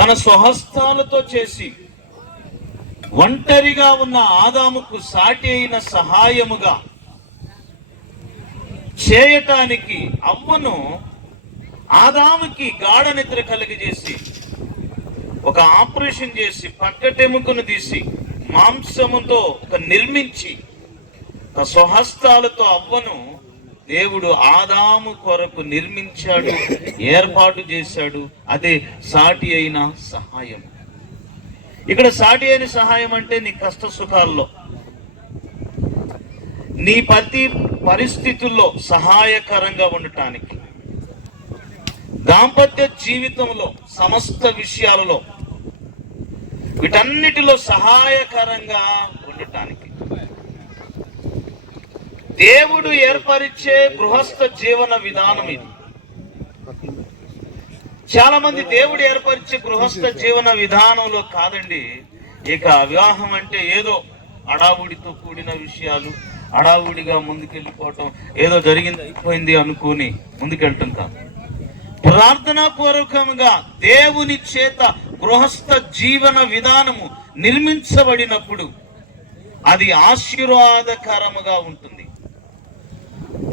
తన స్వహస్తాలతో చేసి ఒంటరిగా ఉన్న ఆదాముకు సాటి అయిన సహాయముగా చేయటానికి అవ్వను ఆదాముకి గాఢ నిద్ర కలిగజేసి ఒక ఆపరేషన్ చేసి పక్కటెముకను తీసి మాంసముతో నిర్మించి స్వహస్తాలతో అవ్వను దేవుడు ఆదాము కొరకు నిర్మించాడు, ఏర్పాటు చేశాడు. అదే సాటి అయిన సహాయం. ఇక్కడ సాటి అయిన సహాయం అంటే నీ కష్ట సుఖాల్లో, నీ ప్రతి పరిస్థితుల్లో సహాయకరంగా ఉండటానికి, దాంపత్య జీవితంలో సమస్త విషయాలలో వీటన్నిటిలో సహాయకరంగా ఉండటానికి దేవుడు ఏర్పరిచే గృహస్థ జీవన విధానం ఇది. చాలా మంది దేవుడు ఏర్పరిచే గృహస్థ జీవన విధానంలో కాదండి, ఇక వివాహం అంటే ఏదో అడావుడితో కూడిన విషయాలు, అడావుడిగా ముందుకెళ్ళిపోవటం, ఏదో జరిగింది అయిపోయింది అనుకుని ముందుకెళ్ళటం కాదు. ప్రార్థనాపూర్వకంగా దేవుని చేత గృహస్థ జీవన విధానము నిర్మించబడినప్పుడు అది ఆశీర్వాదకరముగా ఉంటుంది.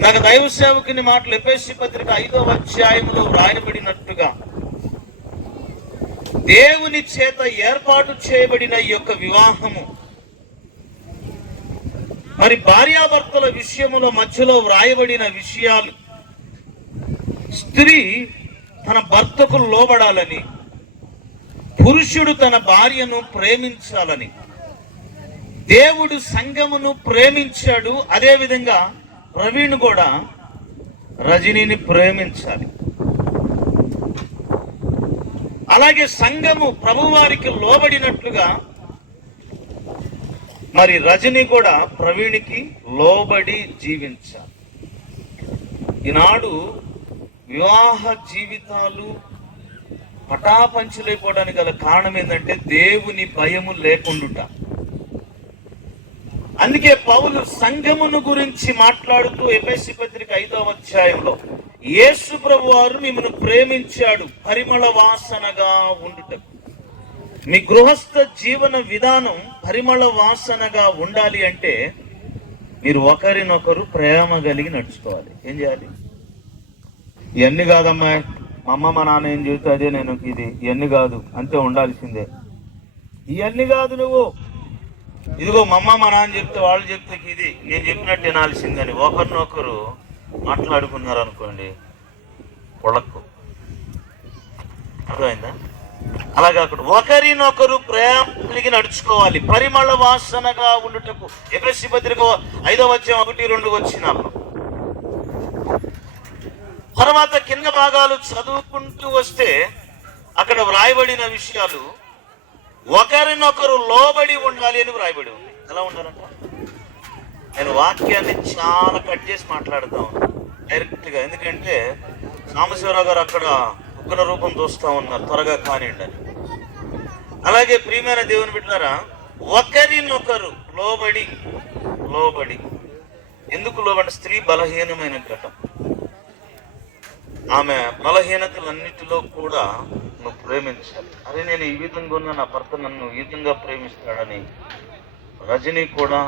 నాకు దైవ సేవకుని మాటలు ఎఫెసీ పత్రిక 5వ అధ్యాయంలో వ్రాయబడినట్టుగా దేవుని చేత ఏర్పాటు చేయబడిన ఈ యొక్క వివాహము మరి భార్యాభర్తల విషయములో మధ్యలో వ్రాయబడిన విషయాలు, స్త్రీ తన భర్తకు లోబడాలని, పురుషుడు తన భార్యను ప్రేమించాలని, దేవుడు సంఘమును ప్రేమించాడు. అదేవిధంగా ప్రవీణ్ కూడా రజనీని ప్రేమించాలి. అలాగే సంఘము ప్రభువారికి లోబడినట్లుగా మరి రజని కూడా ప్రవీణ్కి లోబడి జీవించాలి. ఈనాడు వివాహ జీవితాలు పటాపంచలైపోవడానికి గల కారణం ఏంటంటే దేవుని భయము లేకుండుట. అందుకే పౌలు సంఘమును గురించి మాట్లాడుతూ ఎఫెసీ పత్రిక 5వ అధ్యాయంలో యేసు ప్రభు వారు మిమ్మల్ని ప్రేమించాడు పరిమళ వాసనగా ఉండుటకు. మీ గృహస్థ జీవన విధానం పరిమళ వాసనగా ఉండాలి అంటే మీరు ఒకరినొకరు ప్రేమ కలిగి నడుచుకోవాలి. ఏం చేయాలి? ఇవన్నీ కాదమ్మా, మా అమ్మ మా నాన్న ఏం చెబితే అదే నేను ఇది, ఇవన్నీ కాదు, అంతే ఉండాల్సిందే. ఇవన్నీ కాదు, నువ్వు ఇదిగో మా అమ్మ మా నాన్న చెప్తే వాళ్ళు చెప్తే ఇది నేను చెప్పినట్టు వినాల్సిందని ఒకరినొకరు మాట్లాడుకున్నారు అనుకోండి, పొడక్కు. అర్థమైందా? అలాగే అక్కడ ఒకరినొకరు ప్రేమ కలిగి నడుచుకోవాలి, పరిమళ వాసనగా ఉండుటకు. ఎఫెసీ పత్రిక 5వ అధ్యాయం 1-2 వచనాల్లో. తర్వాత కింద భాగాలు చదువుకుంటూ వస్తే అక్కడ వ్రాయబడిన విషయాలు ఒకరినొకరు లోబడి ఉండాలి అని వ్రాయబడి ఉంది. ఎలా ఉండాలంట? నేను వాక్యాన్ని చాలా కట్ చేసి మాట్లాడుతాను డైరెక్ట్గా, ఎందుకంటే సాంబశివరావు గారు అక్కడ ఉగ్ర రూపం చూస్తూ ఉన్నారు, త్వరగా కానివ్వండి అని. అలాగే ప్రియమైన దేవుని బిడ్డలారా, ఒకరినొకరు లోబడి ఎందుకు లోబడి? స్త్రీ బలహీనమైన ఘటం. ఆమె బలహీనతలన్నిటిలో కూడా నువ్వు ప్రేమించాలి. అరే నేను ఈ విధంగా ఉన్నా, నా భర్త నన్ను ఈ విధంగా ప్రేమిస్తాడని రజని కూడా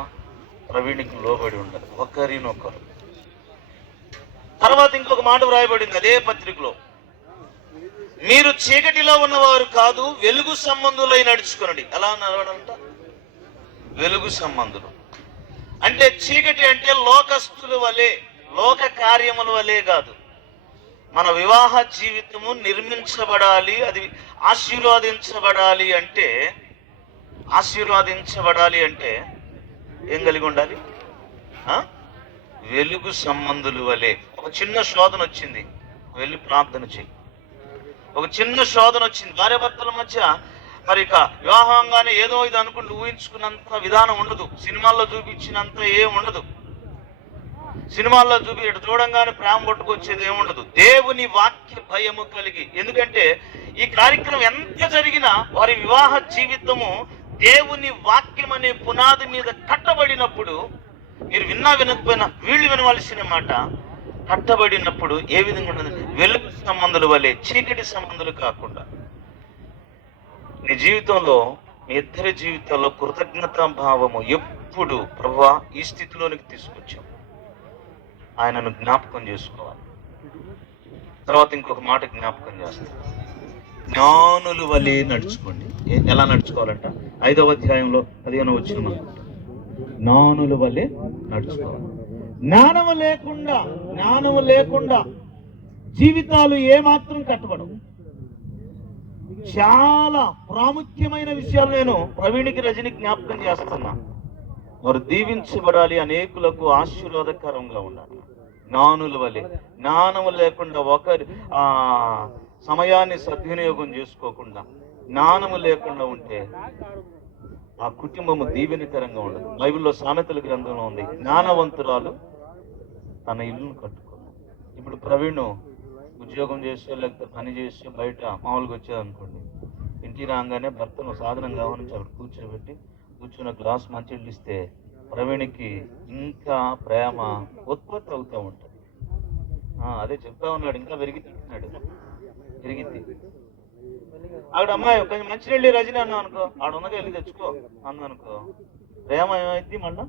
ప్రవీణ్కి లోబడి ఉండాలి, ఒకరినొకరు. తర్వాత ఇంకొక మాట వ్రాయబడింది అదే పత్రికలో, మీరు చీకటిలో ఉన్నవారు కాదు, వెలుగు సంబంధులై నడుచుకునండి. ఎలా నడవడంట? వెలుగు సంబంధులు అంటే చీకటి అంటే లోకస్తుల వలె, లోక కార్యముల వలె కాదు. మన వివాహ జీవితము నిర్మించబడాలి, అది ఆశీర్వాదించబడాలి అంటే ఏం కలిగి ఉండాలి? వెలుగు సంబంధులు వలె. ఒక చిన్న శోధన వచ్చింది, వెళ్ళి ప్రార్థన చెయ్యి. ఒక చిన్న శోధన వచ్చింది భార్యాభర్తల మధ్య, మరి ఇక వివాహంగానే ఏదో ఇది అనుకుంటూ ఊహించుకున్నంత విధానం ఉండదు, సినిమాల్లో చూపించినంత ఏం ఉండదు. సినిమాల్లో ఇటు చూడంగానే ప్రేమ పట్టుకొచ్చేది ఏముండదు. దేవుని వాక్య భయము కలిగి, ఎందుకంటే ఈ కార్యక్రమం ఎంత జరిగినా వారి వివాహ జీవితము దేవుని వాక్యం అనే పునాది మీద కట్టబడినప్పుడు, మీరు విన్నా వినకపోయినా వీళ్ళు వినవలసిన మాట, కట్టబడినప్పుడు ఏ విధంగా ఉండదు? వెలుగు సంబంధుల వలె, చీకటి సంబంధులు కాకుండా. మీ జీవితంలో, మీ ఇద్దరి జీవితాల్లో కృతజ్ఞతా భావము ఎప్పుడు ప్రభువా ఈ స్థితిలోనికి తీసుకొచ్చాం, ఆయనను జ్ఞాపకం చేసుకోవాలి. తర్వాత ఇంకొక మాట జ్ఞాపకం చేస్తాం, జ్ఞానుల వలె నడుచుకోండి. ఎలా నడుచుకోవాలంట? 5వ అధ్యాయంలో 15వ వచనం, జ్ఞానుల వలె నడుచుకోవాలి. జ్ఞానము లేకుండా జీవితాలు ఏమాత్రం కట్టబడవు. చాలా ప్రాముఖ్యమైన విషయాలు నేను ప్రవీణికి, రజని జ్ఞాపకం చేస్తున్నా. వారు దీవించబడాలి, అనేకులకు ఆశీర్వాదకరంగా ఉండాలి. జ్ఞానుల వలె, జ్ఞానము లేకుండా ఒకరి సమయాన్ని సద్వినియోగం చేసుకోకుండా, జ్ఞానము లేకుండా ఉంటే ఆ కుటుంబము దీవెనకరంగా ఉండదు. బైబిల్లో సామెతల గ్రంథంలో ఉంది, జ్ఞానవంతురాలు తన ఇల్లును కట్టుకున్నాడు. ఇప్పుడు ప్రవీణ్ ఉద్యోగం చేస్తే లేకపోతే పని చేస్తే బయట మామూలుగా వచ్చేదనుకోండి, ఇంటికి రాగానే భర్తను సాధనం కావాలని అక్కడ కూర్చున్న గ్లాస్ మంచిళ్ళు ఇస్తే ప్రవీణ్కి ఇంకా ప్రేమ ఉత్పత్తి అవుతూ ఉంటుంది. అదే చెప్తా ఉన్నాడు, ఇంకా పెరిగిద్ది. ఆవిడ అమ్మాయి కొంచెం మంచినీళ్ళు రజని అన్నా అనుకో, ఆడ ఉన్నది వెళ్ళి తెచ్చుకో అందనుకో, ప్రేమ ఏమైంది మళ్ళా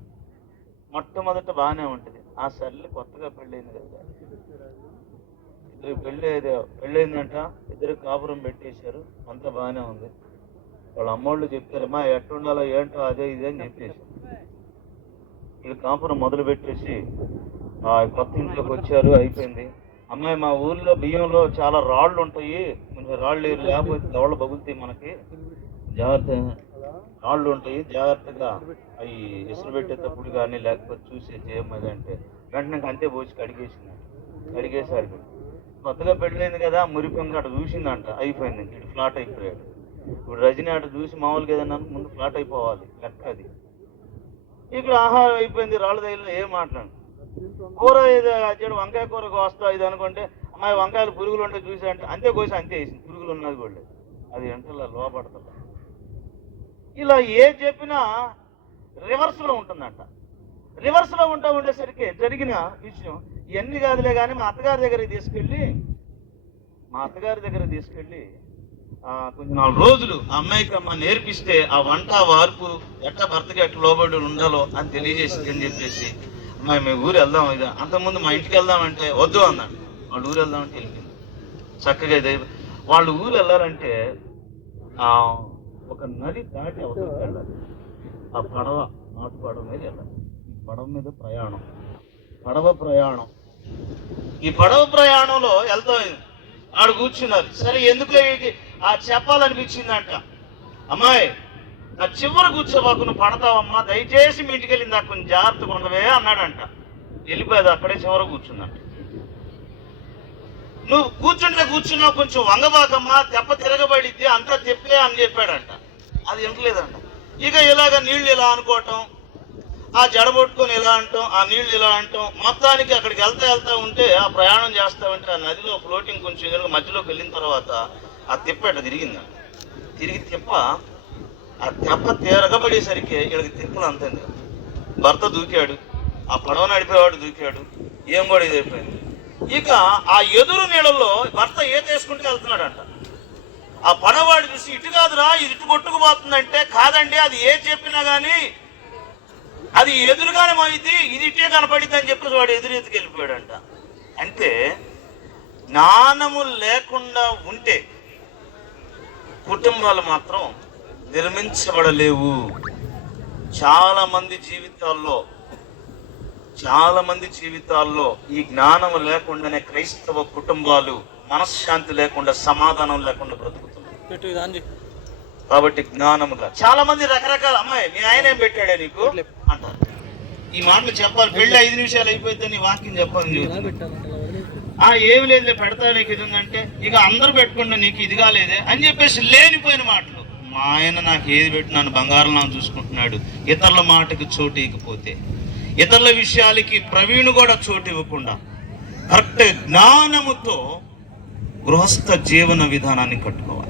మొట్టమొదట బాగానే ఉంటుంది. ఆ సర్లే కొత్తగా పెళ్ళయింది కదా, ఇద్దరు పెళ్ళయిందంట, ఇద్దరు కాపురం పెట్టేశారు, అంతా బాగానే ఉంది. వాళ్ళ అమ్మోళ్ళు చెప్పారు, అమ్మా ఎట్టుండాలో ఏంటో అదే ఇదే అని చెప్పేసి వీళ్ళు కాపురం మొదలు పెట్టేసి కొత్త ఇంట్లోకి వచ్చారు. అయిపోయింది. అమ్మాయి, మా ఊర్లో బియ్యంలో చాలా రాళ్ళు ఉంటాయి, కొంచెం రాళ్ళు లేకపోతే దవళ్ళు పగులుతాయి, మనకి జాగ్రత్త, రాళ్ళు ఉంటాయి, జాగ్రత్తగా అవి ఇసురు పెట్టేటప్పుడు కానీ లేకపోతే చూసి చేయమది అంటే వెంటనే అంతే పోసి కడిగేసారు. కొత్తగా పెళ్ళైంది కదా, మురిపంగా అటు చూసిందంట, అయిపోయింది, ఇటు ఫ్లాట్ అయిపోయాడు. ఇప్పుడు రజని అటు చూసి మామూలుగా ఏదన్నా ముందు ఫ్లాట్ అయిపోవాలి లెక్క అది. ఇక్కడ ఆహారం అయిపోయింది, రాళ్ళ దగ్గర ఏం మాట్లాడు, కూర ఇది వచ్చాడు, వంకాయ కూర కోస్తా ఇది అనుకుంటే, అమ్మాయి వంకాయలు పురుగులు ఉంటే చూసి అంటే అంతే కోసి అంతే వేసింది, పురుగులు ఉన్నది కూడా అది ఎంటలా లోపడుతుంది. ఇలా ఏ చెప్పినా రివర్స్లో ఉంటుందంట. రివర్స్లో ఉండేసరికి జరిగిన విషయం ఇవన్నీ కాదులే కానీ మా అత్తగారి దగ్గరికి తీసుకెళ్ళి కొంచెం 4 రోజులు ఆ అమ్మాయికి అమ్మ నేర్పిస్తే ఆ వంట వార్పు ఎట్లా భర్తకి ఎట్లా లోబడి ఉండాలో అని తెలియజేసింది అని చెప్పేసి, అమ్మాయి మీ ఊరు వెళ్దాం, ఇది అంతకుముందు మా ఇంటికి వెళ్దామంటే వద్దు అన్నాడు. వాళ్ళు ఊరు వెళ్దామంటే వెళ్ళింది. చక్కగా వాళ్ళు ఊరు వెళ్ళాలంటే ఒక నది దాటి అవతలకి వెళ్ళాలి. ఆ నాటు పడవ మీద వెళ్ళాలి. ఈ పడవ మీద ప్రయాణం. ఈ పడవ ప్రయాణంలో వెళ్తాం, ఆడు కూర్చున్నారు. సరే ఎందుకు చెప్పాలనిపించిందంట, అమ్మాయి నా చివరి కూర్చోబాకు, నువ్వు పడతావమ్మా, దయచేసి మీ ఇంటికి వెళ్ళింది కొంచెం జాగ్రత్తగా ఉండవే అన్నాడంట. వెళ్ళిపోయేది, అక్కడే చివర కూర్చుందంట. నువ్వు కూర్చున్నావు, కొంచెం వంగబాకమ్మా, దెబ్బ తిరగబడిద్ది, అంతా తెప్పే అని చెప్పాడంట. అది వింటలేదంట. ఇక ఇలాగ నీళ్లు ఇలా అనుకోవటం, ఆ జడబొట్టుకొని ఇలా అంటాం, ఆ నీళ్లు ఇలా అంటాం, మొత్తానికి అక్కడికి వెళ్తా ఉంటే ఆ ప్రయాణం చేస్తా ఉంటే ఆ నదిలో ఫ్లోటింగ్ కొంచెం మధ్యలోకి వెళ్ళిన తర్వాత ఆ తిప్ప ఇట్లా తిరిగిందంట. ఆ తెప్ప తిరగబడేసరికి వీళ్ళకి తిప్పలు అంతంది. భర్త దూకాడు, ఆ పడవ నడిపేవాడు దూకాడు, ఏం కూడా ఇది అయిపోయింది. ఇక ఆ ఎదురు నీళ్ళల్లో భర్త తీసుకుంటూ వెళ్తున్నాడంట. ఆ పడవాడు చూసి, ఇటు కాదురా, ఇది ఇటు కొట్టుకుపోతుందంటే, కాదండి అది చెప్పినా కానీ అది ఎదురుగానే పోయింది, ఇది ఇటే కనపడింది అని చెప్పేసి వాడు ఎదురెత్తుకు వెళ్ళిపోయాడంట. అంటే జ్ఞానము లేకుండా ఉంటే కుటుంబాలు మాత్రం నిర్మించబడలేవు. చాలా మంది జీవితాల్లో ఈ జ్ఞానం లేకుండానే క్రైస్తవ కుటుంబాలు మనశ్శాంతి లేకుండా, సమాధానం లేకుండా బ్రతుకుతున్నాయి. కాబట్టి జ్ఞానముగా చాలా మంది రకరకాల, అమ్మాయి మీ ఆయన ఏం పెట్టాడే నీకు అంటారు. ఈ మాటలు చెప్పాలి, పెళ్ళి 5 నిమిషాలు అయిపోతే నీ వాక్యం చెప్పాలని ఏమి లేదు పెడతా నీకు ఇది ఉందంటే, ఇక అందరూ పెట్టుకుంటే నీకు ఇది కాలేదే అని చెప్పేసి లేనిపోయిన మాటలు. మా ఆయన నాకు ఏది పెట్టి నన్ను బంగారం నాకు చూసుకుంటున్నాడు. ఇతరుల మాటకి చోటు ఇవ్వకపోతే, ఇతరుల విషయాలకి ప్రవీణ్ కూడా చోటు ఇవ్వకుండా కరెక్ట్ జ్ఞానముతో గృహస్థ జీవన విధానాన్ని కట్టుకోవాలి.